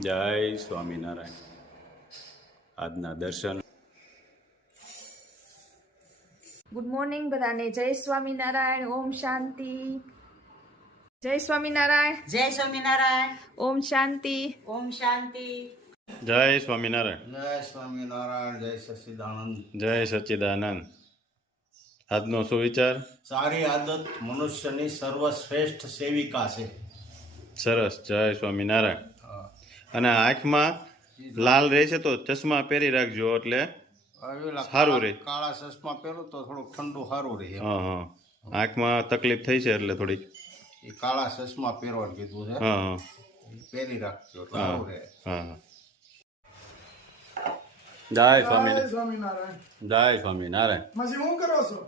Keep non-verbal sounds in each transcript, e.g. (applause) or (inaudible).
જય સ્વામિનારાયણ. આજના દર્શન ગુડ મોર્નિંગ બધાને. જય સ્વામિનારાયણ. ઓમ શાંતિ. જય સ્વામિનારાયણ. જય સ્વામિનારાયણ. ઓમ શાંતિ. ઓમ શાંતિ. જય સ્વામિનારાયણ. જય સ્વામિનારાયણ. જય સચિદાનંદ. જય સચિદાનંદ. આજનો સુવિચાર? સારી આદત મનુષ્યની સર્વશ્રેષ્ઠ સેવિકા છે. સરસ. જય સ્વામિનારાયણ. અને આંખમાં લાલ રહે છે તો ચશ્મા પહેરી રાખજો એટલે સારું રહે. કાળા ચશ્મા પહેરો તો થોડુંક ઠંડુ સારું રહે હા હા. આંખમાં તકલીફ થઈ છે એટલે થોડીક. એ કાળા ચશ્મા પહેરવાનું કીધું છે. હા હા. પહેરી રાખજો સારું રહે. હા હા. જય સ્વામિનારાયણ. જય સ્વામિનારાયણ. પછી હું કરો છો?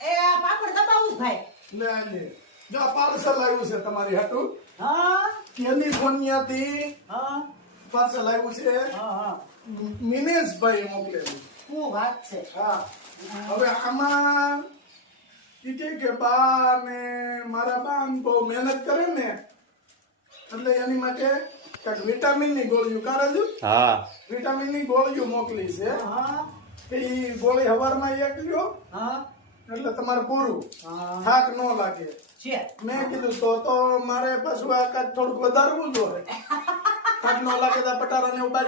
એ આ પાપડ દબાવું ભાઈ. લે લે. જો પાર્સલ આવ્યું છે તમારી હાટું. હા. કેલિફોર્નિયાથી હા. પાર્સલ આવ્યું છે? હા હા. મિનેશભાઈ મોકલેલું. શું વાત છે? હા. હવે આમાં કે કે બા ને મારા બા બહુ મહેનત કરે ને એટલે એની માટે કંઈક વિટામિનની ગોળીઓ કાઢજો હા. વિટામિનની ગોળીઓ મોકલી છે. હા એ ગોળી હવારમાં એક લ્યો હા. એટલે તમારે પૂરું. થાક ન લાગે. મેં કીધું તો તો મારે પાછું આ કાચ થોડુંક વધારવું જોઈએ (laughs) થાક ન લાગે તો પટારા ને એવું બહાર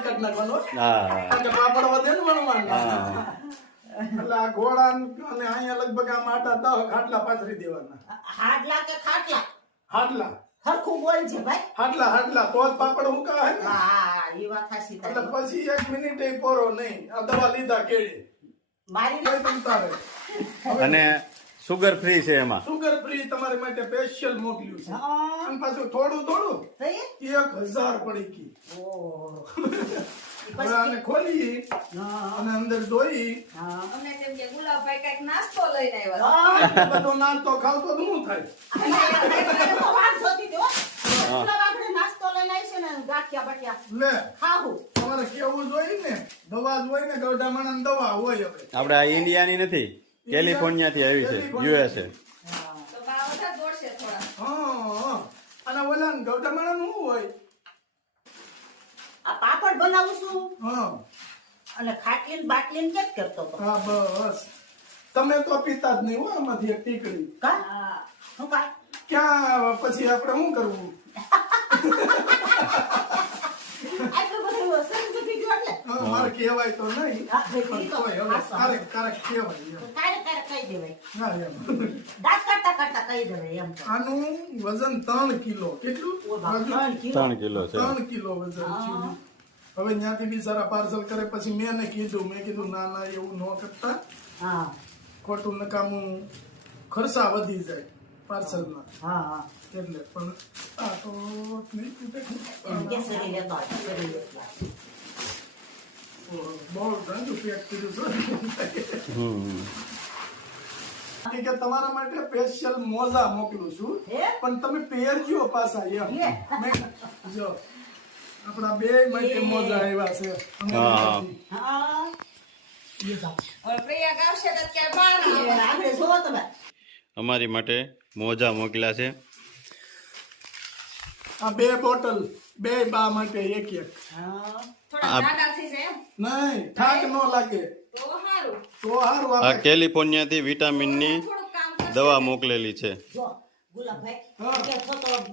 હા. કે પાપડ વધે ને વણવાનું. એટલે આ ઘોડા અને અહીંયા લગભગ આમ આટા દહ ખાટલા પાથરી દેવાના. હાડલા કે ખાટલા? હાટલા હરખું બોલ છે ભાઈ. હાટલા હાટલા તો જ પાપડ હું હે હા એ વાત સાચી એટલે પછી એક મિનિટ પોરો નહીં. આ દવા લીધા કેળી. મારી અને સુગર ફ્રી છે એમાં. સુગર ફ્રી તમારી માટે સ્પેશિયલ મોકલ્યું છે. અને પાછું થોડું થોડું. એક હજાર પડી ગઈ. ખોલી અને અંદર જોઈ. હા. અમને તેમ કે ગુલાબભાઈ કંઈક નાસ્તો લઈને આવ્યા બધો નાસ્તો ખાવ શું થાય? આ તો વાત જોતી હતી, હો. ગુલાબ આપણે નાસ્તો લઈને આવી છે ને ગાંઠિયા નથી કેલિફોર્નિયાથી આવી છે યુએસએ તો બા બધા દોડશે થોડા હા હા. અને ઓલા ગૌડામણ શું હોય આ પાપડ બનાવું છું હા અને ખાટલી ને બાટલી ને કેમ કરતો હા બસ તમે તો પીતા જ નહીં હો આમાંથી એક ટીકડી કા હા કા ક્યાં પછી આપણે શું કરવું આટલું બધું સમજી ગયું એટલે હા, મારે કહેવાય તો નહીં હા, ભાઈ, પણ ઈ તો તોય હવે હાચું. ક્યારેક ક્યારેક કહેવાય એમ. કારે કારે કહી દેવાય. હા એમ. દાંત કાઢતા કાઢતા કહી દેવાય એમ આનું વજન ત્રણ કિલો. કેટલું? ઓ બાપ, રાજુ? ત્રણ કિલો. છે. ત્રણ કિલો વજન છે હવે ત્યાંથી બિચારા પાર્સલ કરે પછી મેં એને કીધું મેં કીધું ના ના એવું ન કરતા. હા. ખોટું નકામું ખર્ચા વધી જાય પાર્સલમાં. હા હા. એટલે પણ આ તો કે શરીર લેતો આવે, શરીર લેતો આવે. ઓહો, બહુ ગાંડું પેક કર્યું છે. હમ કે કે તમારા માટે સ્પેશિયલ મોજા મોકલું છું હે? પણ તમે પહેરજો પાછા એમ લે. મેં- જો આપણા બે માટે મોજા આવ્યા છે હા. અમેરિકાથી. હા એ જાઓ. હવે પ્રયાગ આવશે તો અત્યારે બહાર એ આવે. આપણે જોવો તમે અમારી માટે મોજા મોકલ્યા છે આ બે બોટલ બે બા માટે એક એક હા નહીં થાક ન લાગે. તો આ આપણે કેલિફોર્નિયાથી વિટામિનની થોડું દવા મોકલેલી છે. જો.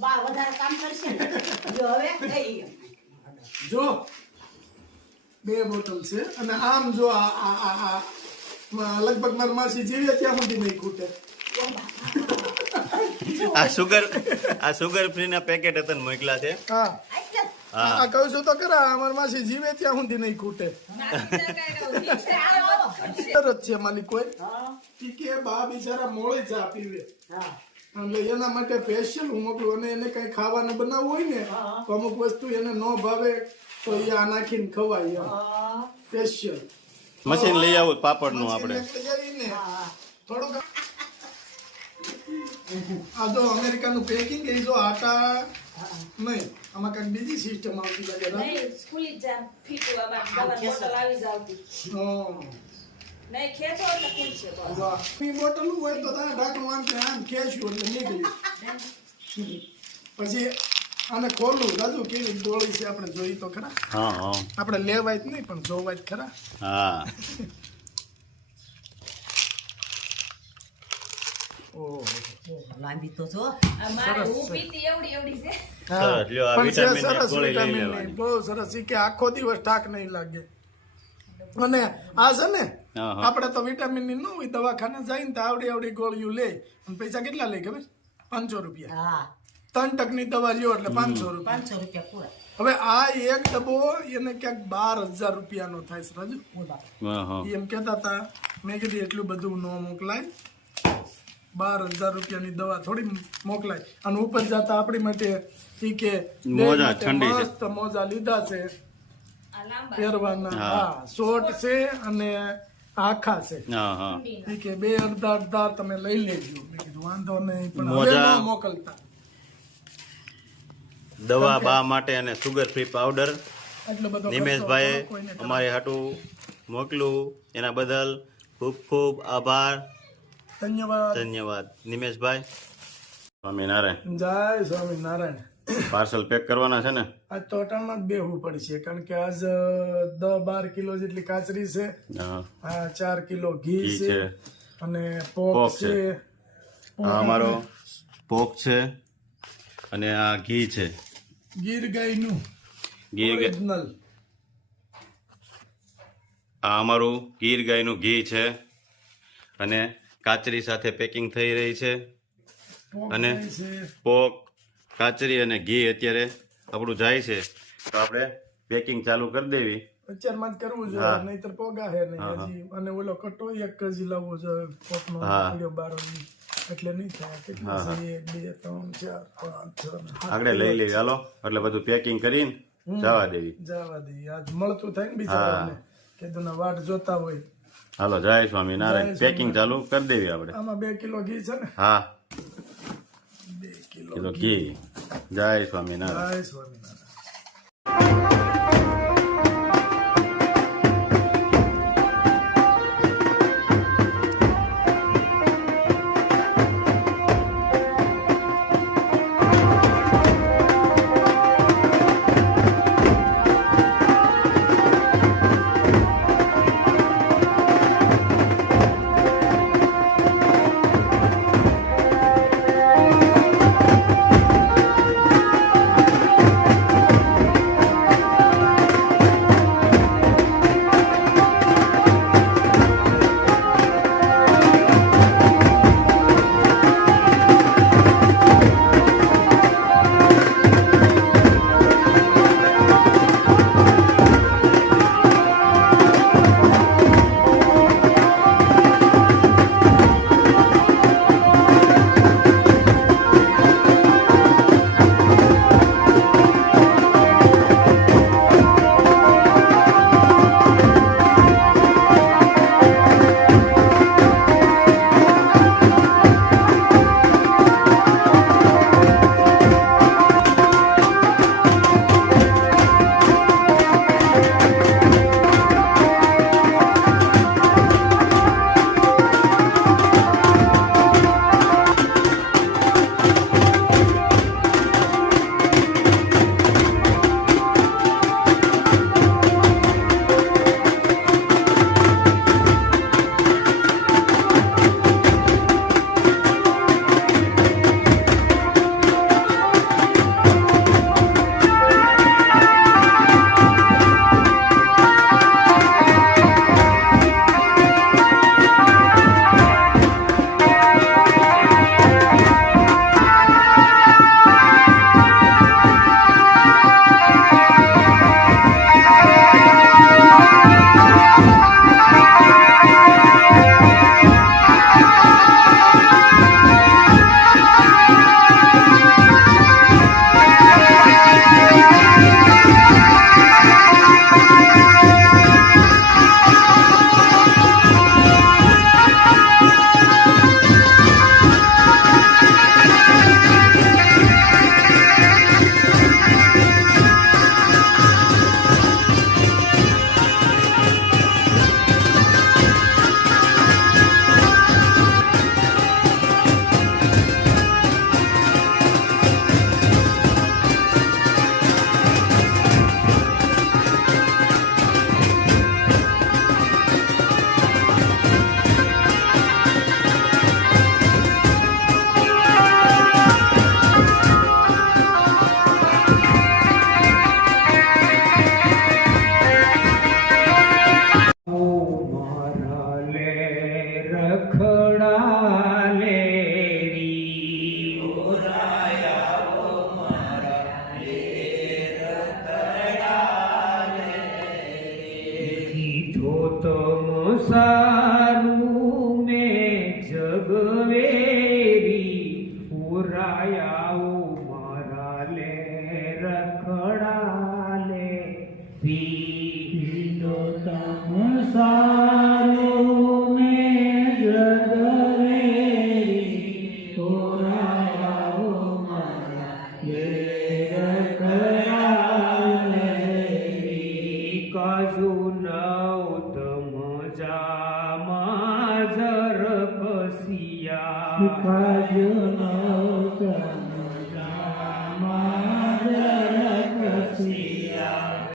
બા વધારે કામ કરશે ને. (laughs) જો હવે કઈ જો. બે બોટલ છે અને આમ જો આ આ આ આ લગભગ મારી માસી જીવે ત્યાં સુધી નહીં ખૂટે. આ સુગર આ સુગર ફ્રી ના પેકેટ હતા ને મોકલ્યા છે. હા. આ કહું છું તો ખરા અમારી માસી જીવે ત્યાં સુધી નહીં ખૂટે. છે, માલિક કોઈ કે બા બિચારા મોડે ચા પીવે. એટલે એના માટે સ્પેશિયલ હું મોકલું અને એને કઈ ખાવાનું બનાવવું હોય ને તો અમુક વસ્તુ એને ન ભાવે તો એ આ નાખીને ખવાય સ્પેશિયલ મશીન લઈ આવું પાપડનું આપણે હા. થોડુંક આ જો અમેરિકાનું પેકિંગ એ જો આટા નહીં આમાં કંઈક બીજી સિસ્ટમ આવતી લાગે? નહીં, સ્કૂલી જ ફીટું આમાં બોટલ આવી જ આવતી. હા. નહીં, ખેંચો એટલે ખુલશે બસ. વાહ. બોટલ હોય તો તારે ઢાંકણું આમ કે આમ ખેંચ્યું એટલે નીકળી પછી આને ખોલું રાજુ કેવી ગોળી છે આપણે જોઈ તો ખરા હા હા આપણે લેવાય જ નહીં પણ જોવાય જ ખરા હા ઓહો લાંબી તો જો આ મારે હું પીતી એવડી એવડી છે સરસ, લ્યો, આ પણ છે વિટામિનની લઈ વિટામિનની. લેવાની. બહુ સરસ. કે આખો દિવસ ટાક નહીં લાગે. અને આ છે ને. આપણે તો વિટામિનની ન હોય દવાખાને જઈને તો આવડી આવડી ગોળીઓ લે. પૈસા કેટલા લે ખબર? પાંચસો રૂપિયા. હા. ત્રણ ટકની દવા લ્યો એટલે પાંચસો રૂપિયા. પાંચસો રૂપિયા પૂરા. હવે આ એક ડબ્બો એને ક્યાંક બાર હજાર રૂપિયાનો થાય છે રાજુ. એમ કહેતા હતા મેં કીધું એટલું બધું ન મોકલાય. બાર હજાર રૂપિયાની દવા થોડી મોકલાય. અને ઉપર જતા આપણી માટે ઈ કે મોજા ઠંડી મસ્ત મોજા લીધા છે. પહેરવાના. હા. હા શોર્ટ છે અને આખા છે. ઈ કે બે અડધા અડધા તમે લઈ લેજો. મેં કીધું વાંધો નહીં પણ હવે ન મોકલતા. દવા બા માટે અને સુગર ફ્રી પાવડર નિમેશભાઈ અમારે હાટું મોકલું. એના બદલ ખૂબ ખૂબ આભાર. ધન્યવાદ. ધન્યવાદ. નિમેશભાઈ? સ્વામિનારાયણ. જય સ્વામિનારાયણ. પાર્સલ પેક કરવાના છે ને? આજ તો અટાણમાં જ બેહવું પડશે કારણ કે આજ દસ બાર કિલો જેટલી કાચરી છે હા. આ ચાર કિલો ઘી છે. અને પોક છે. આ અમારો પોક છે અને આ ઘી છે. ગીર ગાયનું ગીર ગાય- ઓરિજિનલ આ અમારું ગીર ગાયનું ઘી છે અને કાચરી સાથે પેકિંગ થઈ રહી છે. અને? પોક કાચરી અને ઘી અત્યારે આપણું જાય છે. તો આપણે પેકિંગ ચાલુ કરી દેવી. અત્યારમાં જ કરવું. જોઈએ નહીતર પોગા હે નહીં અને ઓલો કટો એક જ લાવવો જોઈએ પોકનો. ઓલો બારો એટલે નહીં થાય. કેટલા હા, હા. છે? એક બે ત્રણ ચાર પાંચ છ આગળ લઈ લેવી. હાલો. એટલે બધું પેકિંગ કરીને જવા દેવી. જવા દેવી. આજ મળતું થાય ને. બિચારાને ના વાટ જોતા હોય. હાલો જય સ્વામિનારાયણ પેકિંગ ચાલુ કરી દેવી આપણે. આમાં બે કિલો ઘી છે ને? હા. બે કિલો કિલો ઘી. જય સ્વામિનારાયણ જય સ્વામિનારાયણ মুসা